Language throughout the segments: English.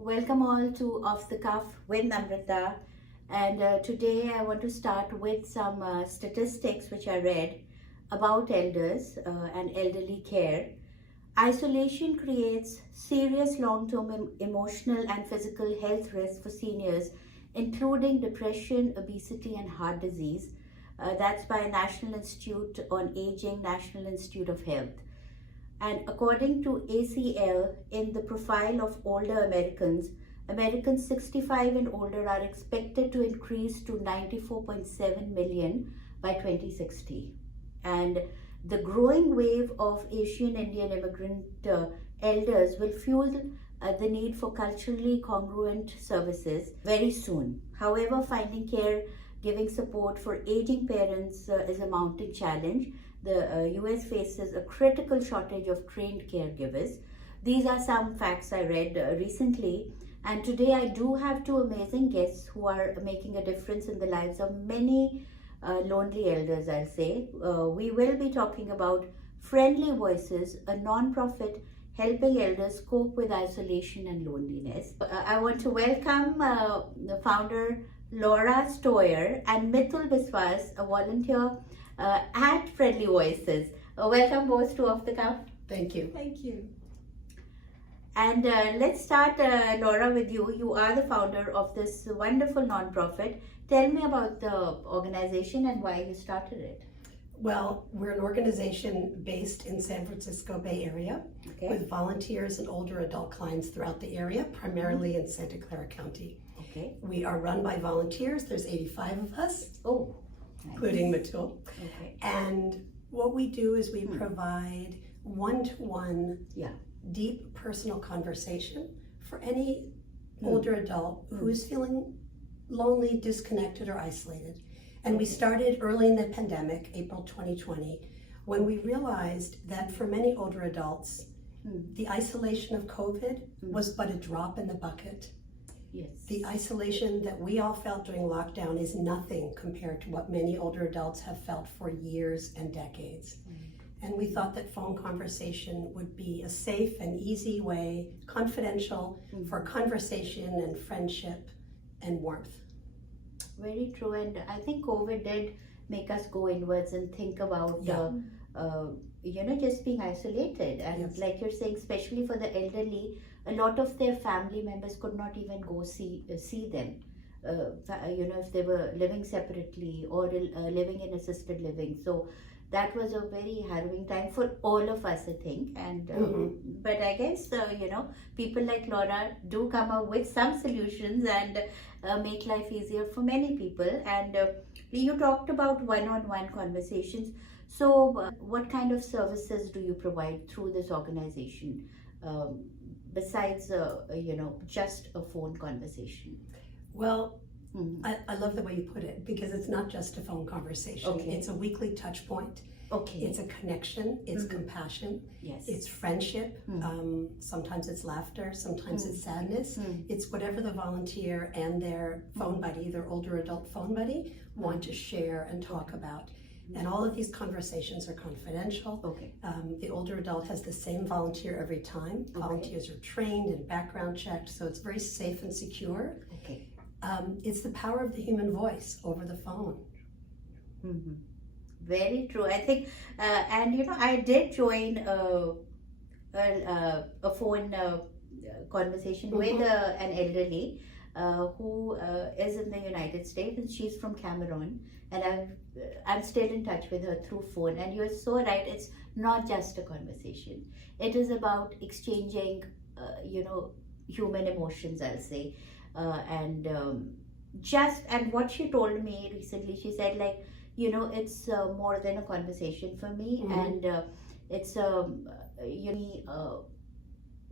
Welcome all to Off the Cuff with Namrita. And today I want to start with some statistics which I read about elders and elderly care. Isolation creates serious long-term emotional and physical health risks for seniors, including depression, obesity, and heart disease. That's by National Institute on Aging, National Institute of Health. And according to ACL, in the profile of older Americans, Americans 65 and older are expected to increase to 94.7 million by 2060. And the growing wave of Asian Indian immigrant elders will fuel the need for culturally congruent services very soon. However, finding caregiving support for aging parents is a mounting challenge. The US faces a critical shortage of trained caregivers. These are some facts I read recently, and today I do have two amazing guests who are making a difference in the lives of many lonely elders, I'll say. We will be talking about Friendly Voices, a non-profit helping elders cope with isolation and loneliness. I want to welcome the founder Laura Stoyer and Mithul Biswas, a volunteer at Friendly Voices. Welcome both to Off the Cuff. Thank you. Thank you. And let's start, Laura, with you. You are the founder of this wonderful non-profit. Tell me about the organization and why you started it. Well, we're an organization based in San Francisco Bay Area with volunteers and older adult clients throughout the area, primarily in Santa Clara County. Okay. We are run by volunteers. There's 85 of us, Oh, nice. including Mithul. Okay. And what we do is we provide one-to-one, deep personal conversation for any older adult who is feeling lonely, disconnected, or isolated. And we started early in the pandemic, April 2020, when we realized that for many older adults, the isolation of COVID was but a drop in the bucket. Yes. The isolation that we all felt during lockdown is nothing compared to what many older adults have felt for years and decades. And we thought that phone conversation would be a safe and easy way, confidential, for conversation and friendship and warmth. Very true. And I think COVID did make us go inwards and think about, just being isolated. And like you're saying, especially for the elderly, a lot of their family members could not even go see them. If they were living separately or living in assisted living. So that was a very harrowing time for all of us, I think. And but I guess people like Laura do come up with some solutions and make life easier for many people. And you talked about one-on-one conversations. So what kind of services do you provide through this organization besides just a phone conversation? Well, I love the way you put it, because it's not just a phone conversation. Okay. It's a weekly touch point. Okay. It's a connection. It's compassion. Yes. It's friendship. Sometimes it's laughter. Sometimes it's sadness. It's whatever the volunteer and their phone buddy, their older adult phone buddy, want to share and talk about. And all of these conversations are confidential. Okay. The older adult has the same volunteer every time. Okay. Volunteers are trained and background checked, so it's very safe and secure. Okay. It's the power of the human voice over the phone. Very true. I think, I did join a phone conversation with an elderly who is in the United States, and she's from Cameroon, and I'm still in touch with her through phone. And you're so right. It's not just a conversation. It is about exchanging, human emotions, I'll say. And what she told me recently, she said, it's more than a conversation for me, and it's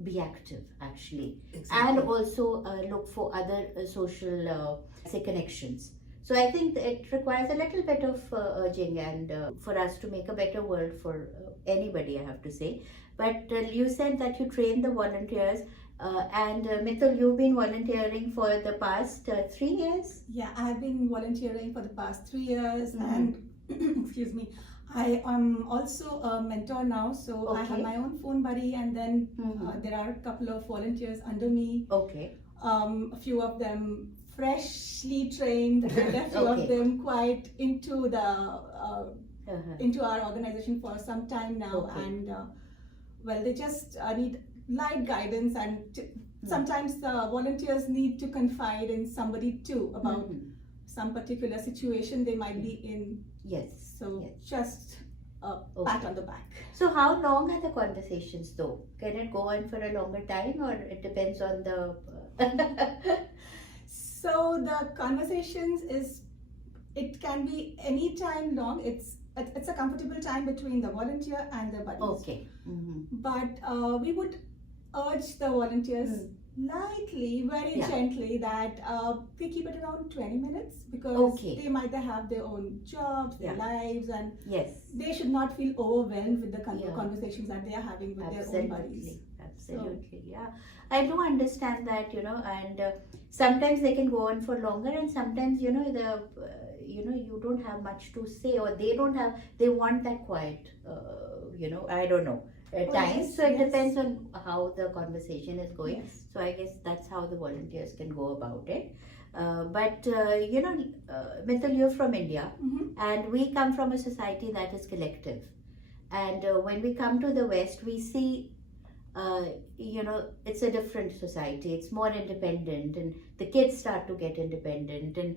be active, actually. Exactly. And also look for other social connections. So I think it requires a little bit of urging and for us to make a better world for anybody, I have to say. But you said that you train the volunteers. And Mithul, you've been volunteering for the past 3 years? Yeah, I've been volunteering for the past 3 years, and excuse me, I am also a mentor now, so I have Okay. my own phone buddy, and then Mhm. there are a couple of volunteers under me. Okay. A few of them freshly trained, and a few of Okay. them quite into the Uh-huh. into our organization for some time now, Okay. and well, they just need light guidance, and sometimes the volunteers need to confide in somebody too about some particular situation they might be in. Yes. So Yes. just a Okay. pat on the back. So how long are the conversations though? Can it go on for a longer time, or it depends on the So the conversations it can be any time long. It's a comfortable time between the volunteer and the buddies. Okay. But we would urge the volunteers lightly, very Yeah. gently, that they keep it around 20 minutes, because Okay. they might have their own jobs, their Yeah. lives, and Yes. they should not feel overwhelmed with the Yeah. conversations that they are having with their own buddies. Absolutely. Yeah. I do understand that, and sometimes they can go on for longer, and sometimes, you don't have much to say, or they want that quiet, I don't know, at times. Yes, So it yes. depends on how the conversation is going. Yes. So I guess that's how the volunteers can go about it. Mithil, you're from India, and we come from a society that is collective. And when we come to the West, we see, it's a different society. It's more independent, and the kids start to get independent. And,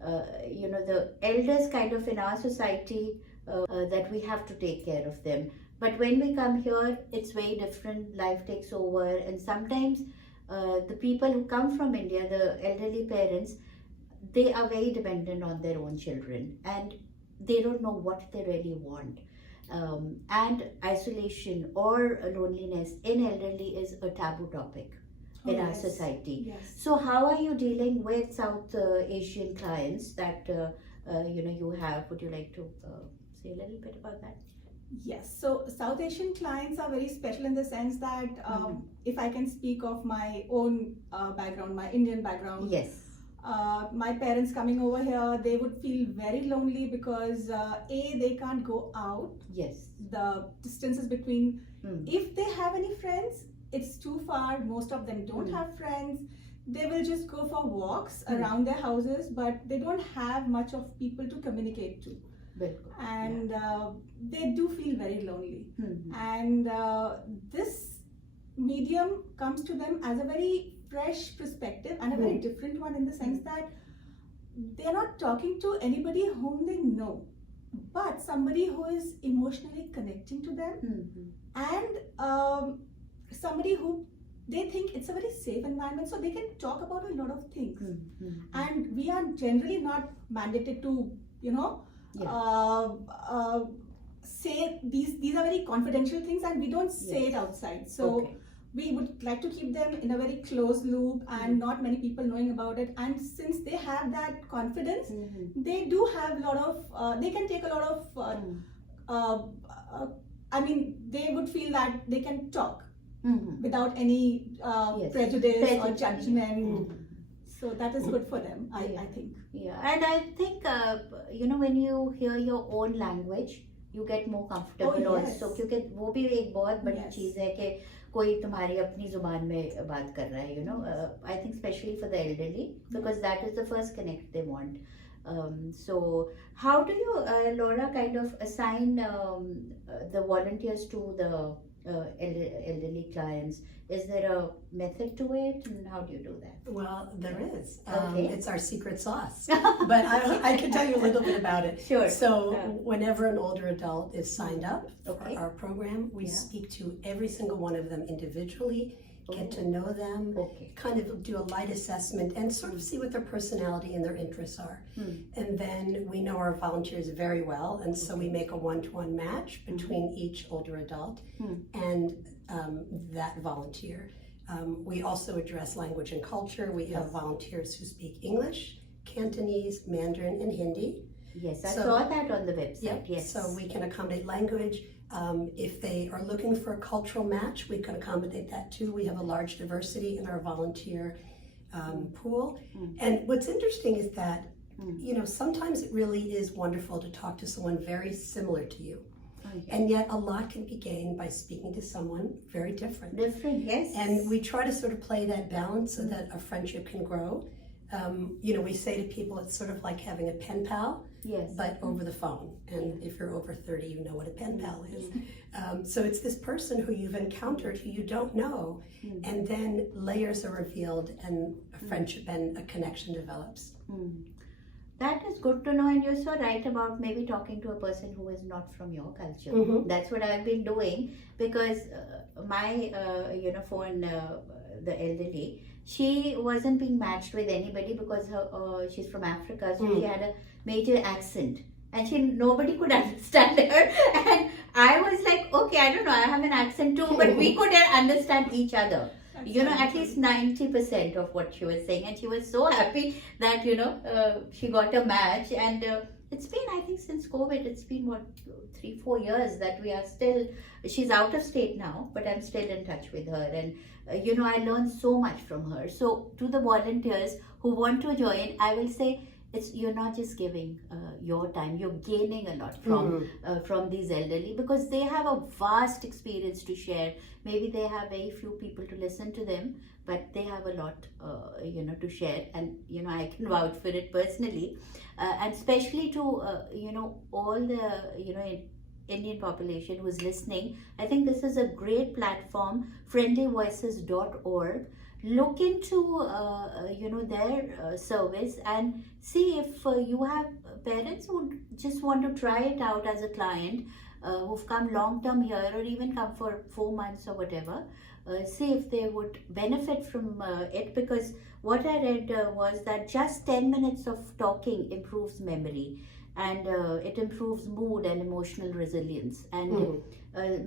the elders kind of in our society, that we have to take care of them. But when we come here, it's very different. Life takes over, and sometimes the people who come from India, the elderly parents, they are very dependent on their own children, and they don't know what they really want. And isolation or loneliness in elderly is a taboo topic in our Yes. society. Yes. So how are you dealing with South Asian clients that you have? Would you like to say a little bit about that? Yes, so South Asian clients are very special in the sense that if I can speak of my own background, my Indian background, Yes. My parents coming over here, they would feel very lonely because they can't go out. Yes. The distances between, Mm. if they have any friends, it's too far. Most of them don't have friends. They will just go for walks around their houses, but they don't have much of people to communicate to. Bilkul. And they do feel very lonely. Mhm. And this medium comes to them as a very fresh perspective and a very different one, in the sense that they're not talking to anybody whom they know, but somebody who is emotionally connecting to them, Mhm. and somebody who they think it's a very safe environment, so they can talk about a lot of things. Mhm. And we are generally not mandated to, say these are very confidential things, and we don't say it outside. So Okay. we would like to keep them in a very close loop, and not many people knowing about it. And since they have that confidence, they do have a lot of they can take a lot of they would feel that they can talk without any Yes. prejudice or Prejudice. judgment. So that is good for them, I think. Yeah, and I think when you hear your own language, you get more comfortable Oh, yes. also, क्योंकि वो भी एक बहुत बड़ी Yes. चीज़ है कि कोई तुम्हारी अपनी जुबान में बात कर रहा है, I think especially for the elderly, because that is the first connect they want. So how do you, Laura, kind of assign the volunteers to the elderly clients? Is there a method to it, and how do you do that? Well, there is. Okay. It's our secret sauce. But I can tell you a little bit about it. Sure. So whenever an older adult is signed up Okay. for our program, we Yeah. speak to every single one of them individually, get to know them, Okay. kind of do a light assessment, and sort of see what their personality and their interests are. And then we know our volunteers very well, and so we make a one-to-one match between each older adult and that volunteer. We also address language and culture. We have volunteers who speak English, Cantonese, Mandarin, and Hindi. Yes, I So- saw that on the website. Yes. So we can accommodate language. If they are looking for a cultural match, we can accommodate that too. We have a large diversity in our volunteer pool. And what's interesting is that you know, sometimes it really is wonderful to talk to someone very similar to you. Okay. And yet a lot can be gained by speaking to someone very different. Different, yes. And we try to sort of play that balance so that a friendship can grow. You know, we say to people it's sort of like having a pen pal, yes, but over the phone. And if you're over 30, you know what a pen pal is. So it's this person who you've encountered who you don't know, and then layers are revealed and a friendship and a connection develops. That is good to know, and you're so right about maybe talking to a person who is not from your culture. That's what I've been doing, because my, phone, the elderly, she wasn't being matched with anybody because she's from Africa, so she had a major accent, and nobody could understand her. And I was like, okay, I don't know, I have an accent too, but we couldn't understand each other. You know, at least 90% of what she was saying, and she was so happy that she got a match. And it's been, I think, since COVID, it's been what, 3-4 years that we are still. She's out of state now, but I'm still in touch with her, and I learned so much from her. So to the volunteers who want to join, I will say, you're not just giving your time, you're gaining a lot from these elderly, because they have a vast experience to share. Maybe they have very few people to listen to them, but they have a lot to share, and I can vouch for it personally, and especially to all the Indian population who's listening. I think this is a great platform, friendlyvoices.org. Look into their service and see if you have parents who just want to try it out as a client, who've come long term here or even come for 4 months or whatever. See if they would benefit from it, because what I read was that just 10 minutes of talking improves memory, and it improves mood and emotional resilience. And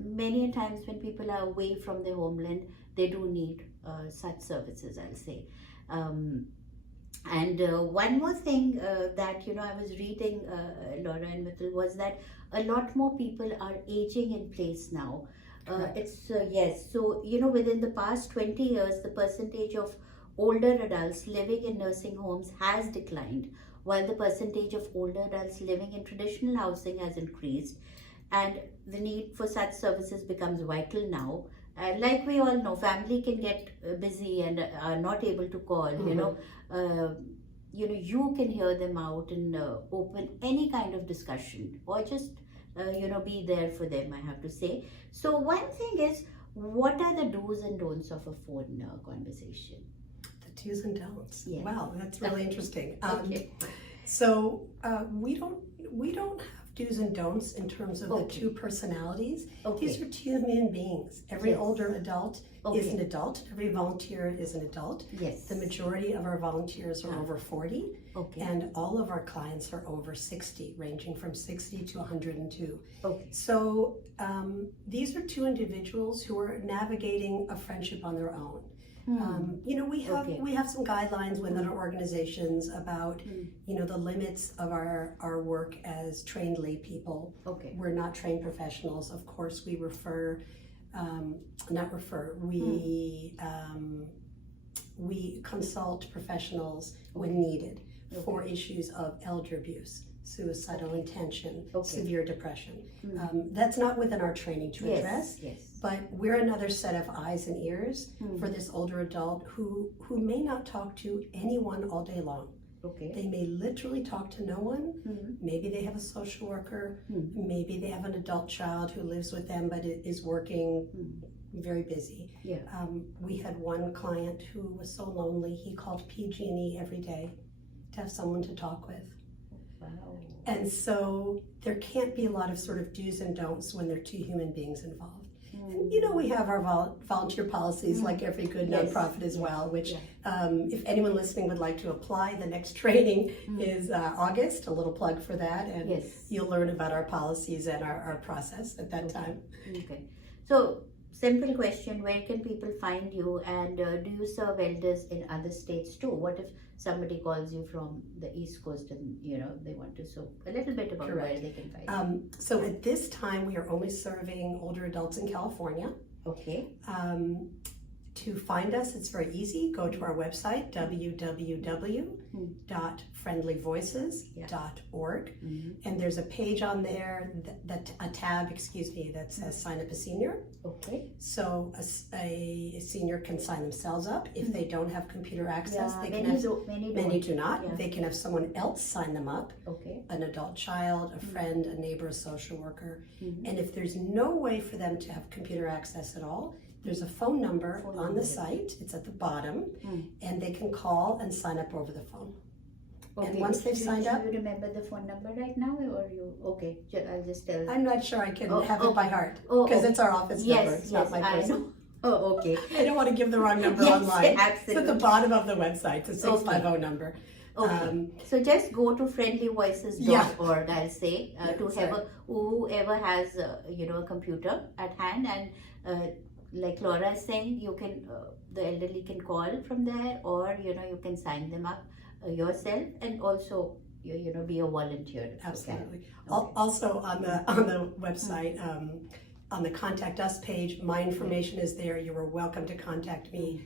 many times when people are away from their homeland, they do need such services, I'll say. And one more thing that I was reading, Laura and Mithil, was that a lot more people are aging in place now. Yes, so within the past 20 years, the percentage of older adults living in nursing homes has declined, while the percentage of older adults living in traditional housing has increased, and the need for such services becomes vital now. Like we all know, family can get busy and are not able to call. You can hear them out and open any kind of discussion, or just be there for them, I have to say. So one thing is, what are the do's and don'ts of a phone conversation? The do's and don'ts. Yes. Wow, that's really interesting. Okay. So we don't have do's and don'ts in terms of the two personalities. These are two human beings. Every older adult is an adult. Every volunteer is an adult. Yes. The majority of our volunteers are over 40, and all of our clients are over 60, ranging from 60 to 102. So these are two individuals who are navigating a friendship on their own. We have some guidelines within our organizations about the limits of our work as trained lay people. We're not trained professionals. Of course, we we consult professionals when needed for issues of elder abuse, suicidal intention, severe depression. That's not within our training to address, but we're another set of eyes and ears for this older adult who may not talk to anyone all day long. They may literally talk to no one. Maybe they have a social worker. Maybe they have an adult child who lives with them but is working, very busy. We had one client who was so lonely, he called PG&E every day to have someone to talk with. Wow. And so there can't be a lot of sort of do's and don'ts when there are two human beings involved. And we have our volunteer policies like every good nonprofit as well, which if anyone listening would like to apply, the next training is August, a little plug for that, and you'll learn about our policies and our process at that time. So, simple question, where can people find you, and do you serve elders in other states too? What if somebody calls you from the East Coast and they want to, so a little bit about where they can find you. So at this time we are only serving older adults in California. To find us, it's very easy. Go to our website, www.friendlyvoices.org. And there's a page on there, a tab, that says sign up a senior. Okay. So a senior can sign themselves up. If they don't have computer access, they can many do not. Yeah. They can have someone else sign them up. Okay. An adult child, a friend, a neighbor, a social worker. And if there's no way for them to have computer access at all, there's a phone number on the site. It's at the bottom, and they can call and sign up over the phone. Okay. And once they've signed up, do you remember the phone number right now, or you? Okay, I'll just tell. I'm not sure I can have it by heart because it's our office number. It's not my personal. Oh, okay. I don't want to give the wrong number online. Absolutely. It's at the bottom of the website. It's a 650 number. Okay. So just go to friendlyvoices.org. I'll say to have whoever has a computer at hand, and like Laura is saying, you can the elderly can call from there, or you can sign them up yourself, and also be a volunteer. Absolutely. Okay. Also on the website. On the contact us page, my information is there. You are welcome to contact me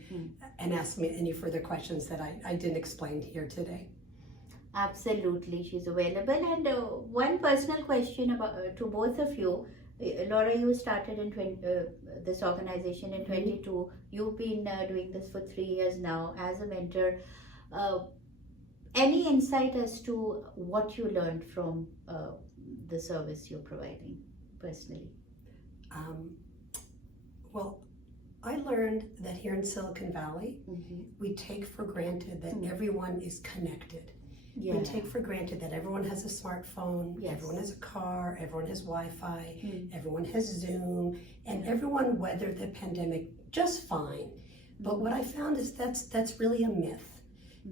and ask me any further questions that I didn't explain here today. Absolutely, she's available. And one personal question about to both of you. Laura, you started in this organization in 22. You've been doing this for 3 years now as a mentor. Any insight as to what you learned from the service you're providing personally? Well, I learned that here in Silicon Valley, we take for granted that everyone is connected. Yeah. We take for granted that everyone has a smartphone, everyone has a car, everyone has Wi-Fi, everyone has Zoom, and everyone weathered the pandemic just fine. But what I found is that's really a myth.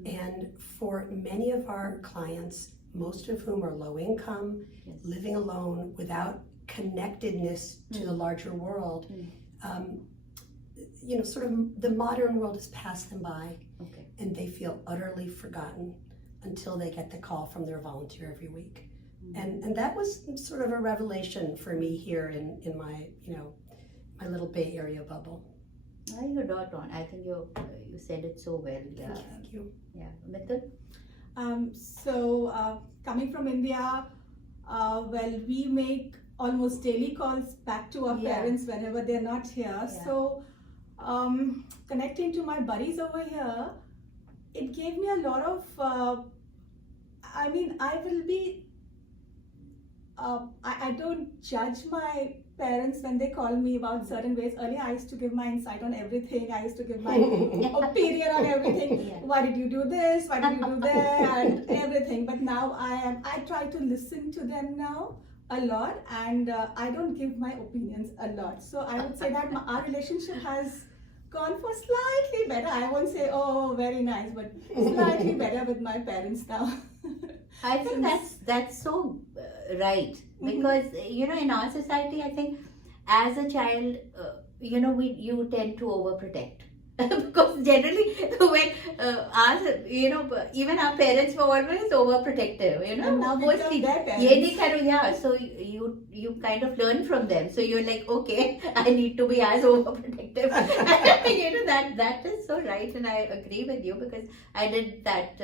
And for many of our clients, most of whom are low income, living alone, without connectedness to the larger world, sort of the modern world has passed them by, and they feel utterly forgotten until they get the call from their volunteer every week. And that was sort of a revelation for me here in my my little Bay Area bubble. You're not wrong. I think you said it so well. Yeah. Thank you. Yeah, Mithun? So coming from India, we make almost daily calls back to our parents whenever they're not here. So connecting to my buddies over here, it gave me a lot of I don't judge my parents when they call me about certain ways. Earlier I used to give my insight on everything. I used to give my opinion on everything. Why did you do this? Why did you do that? And everything. But now I try to listen to them now a lot, and I don't give my opinions a lot. So I would say that our relationship has gone for slightly better. I won't say, oh, very nice, but slightly better with my parents now. I think that's so right, because in our society, I think as a child, you tend to overprotect. Because generally when even our parents were always overprotective, and now mostly their parents. So you kind of learn from them, so you're like, okay, I need to be as overprotective. That is so right, and I agree with you, because I did that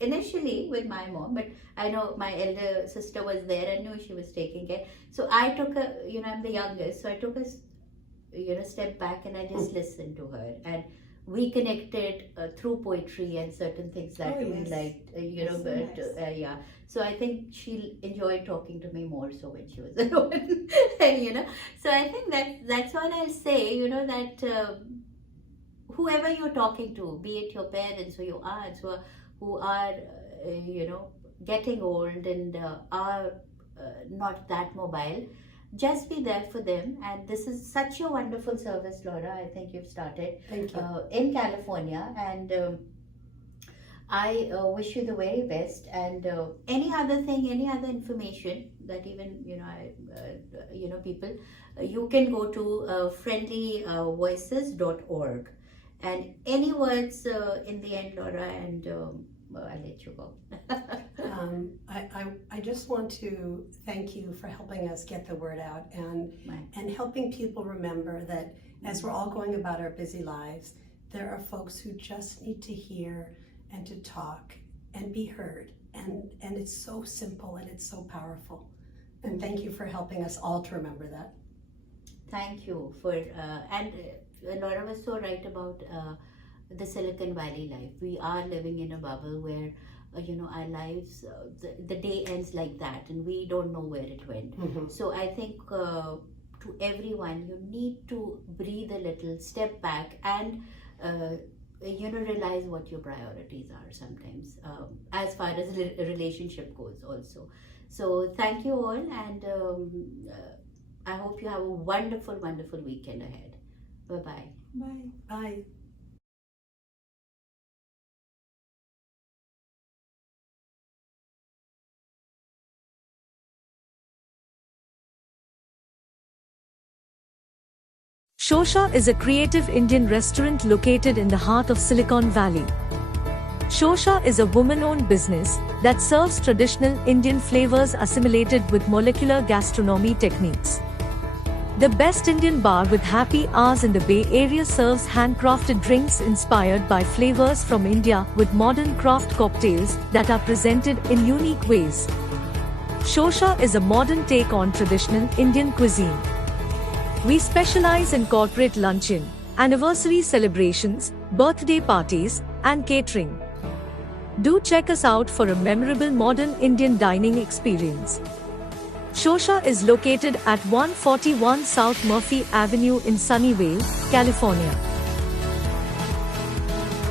initially with my mom, but I know my elder sister was there and knew she was taking care, so I took I'm the youngest, so I took a step back and I just listened to her, and we connected through poetry and certain things that we liked, so I think she enjoyed talking to me more so when she was alone. So I think that's what I'll say, that whoever you're talking to, be it your parents or your aunts who are getting old and are not that mobile, just be there for them. And this is such a wonderful service, Laura, I think you've started. Thank you. In California, and I wish you the very best. And any other information that even people, you can go to friendlyvoices.org. And any words in the end, Laura, and I'll let you go. I just want to thank you for helping us get the word out and helping people remember that As we're all going about our busy lives, there are folks who just need to hear and to talk and be heard. And it's so simple and it's so powerful. And thank you for helping us all to remember that. Thank you for, and Laura was so right about the Silicon Valley life. We are living in a bubble where, our lives, the day ends like that and we don't know where it went. So I think to everyone, you need to breathe a little, step back and, realize what your priorities are sometimes, as far as a relationship goes also. So thank you all, and I hope you have a wonderful, wonderful weekend ahead. Bye-bye. Bye. Bye. Shosha is a creative Indian restaurant located in the heart of Silicon Valley. Shosha is a woman-owned business that serves traditional Indian flavors assimilated with molecular gastronomy techniques. The best Indian bar with happy hours in the Bay Area serves handcrafted drinks inspired by flavors from India with modern craft cocktails that are presented in unique ways. Shosha is a modern take on traditional Indian cuisine. We specialize in corporate luncheon, anniversary celebrations, birthday parties, and catering. Do check us out for a memorable modern Indian dining experience. Shosha is located at 141 South Murphy Avenue in Sunnyvale, California.